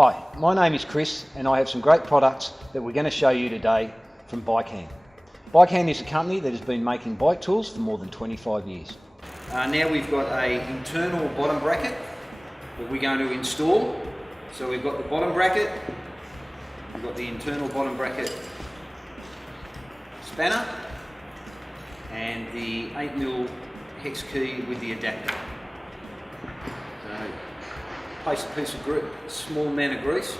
Hi, my name is Chris and I have some great products that we're going to show you today from Bikehand. Bikehand is a company that has been making bike tools for more than 25 years. Now we've got an internal bottom bracket that we're going to install. So we've got the bottom bracket, we've got the internal bottom bracket spanner and the 8mm hex key with the adapter. So place a piece of small amount of grease.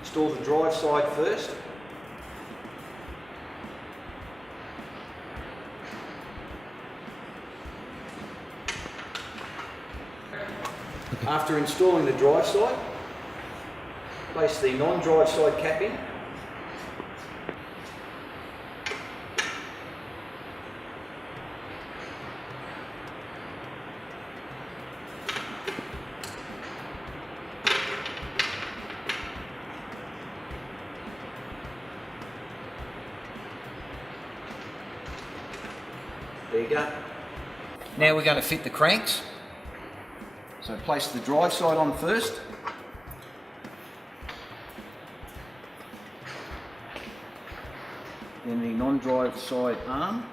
Install the drive side first. After installing the drive side, place the non-drive side cap in. There you go. Now we're going to fit the cranks. So place the drive side on first. Then the non-drive side arm.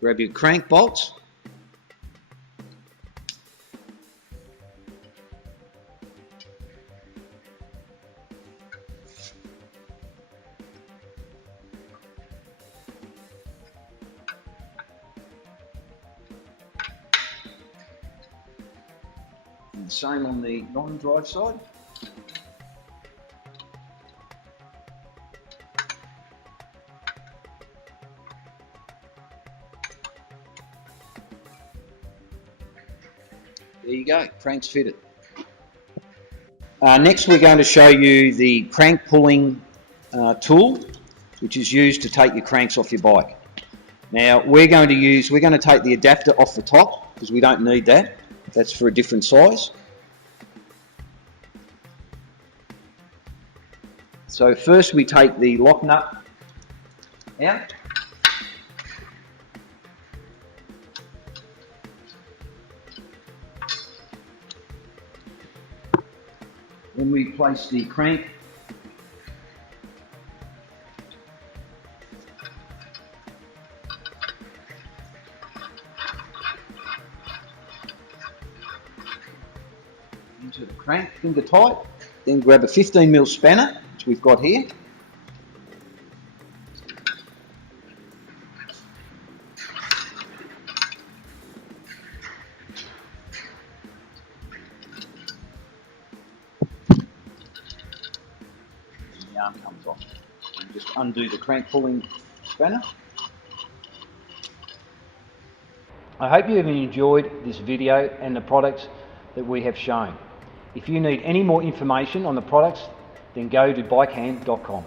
Grab your crank bolts. And the same on the non-drive side. There you go, crank's fitted. Next we're going to show you the crank pulling tool, which is used to take your cranks off your bike. Now we're going to take the adapter off the top because we don't need that. That's for a different size. So first we take the lock nut out. Then we place the crank into the crank, finger tight, then grab a 15mm spanner, which we've got here. The arm comes off. And just undo the crank pulling spanner. I hope you have enjoyed this video and the products that we have shown. If you need any more information on the products, then go to bikehand.com.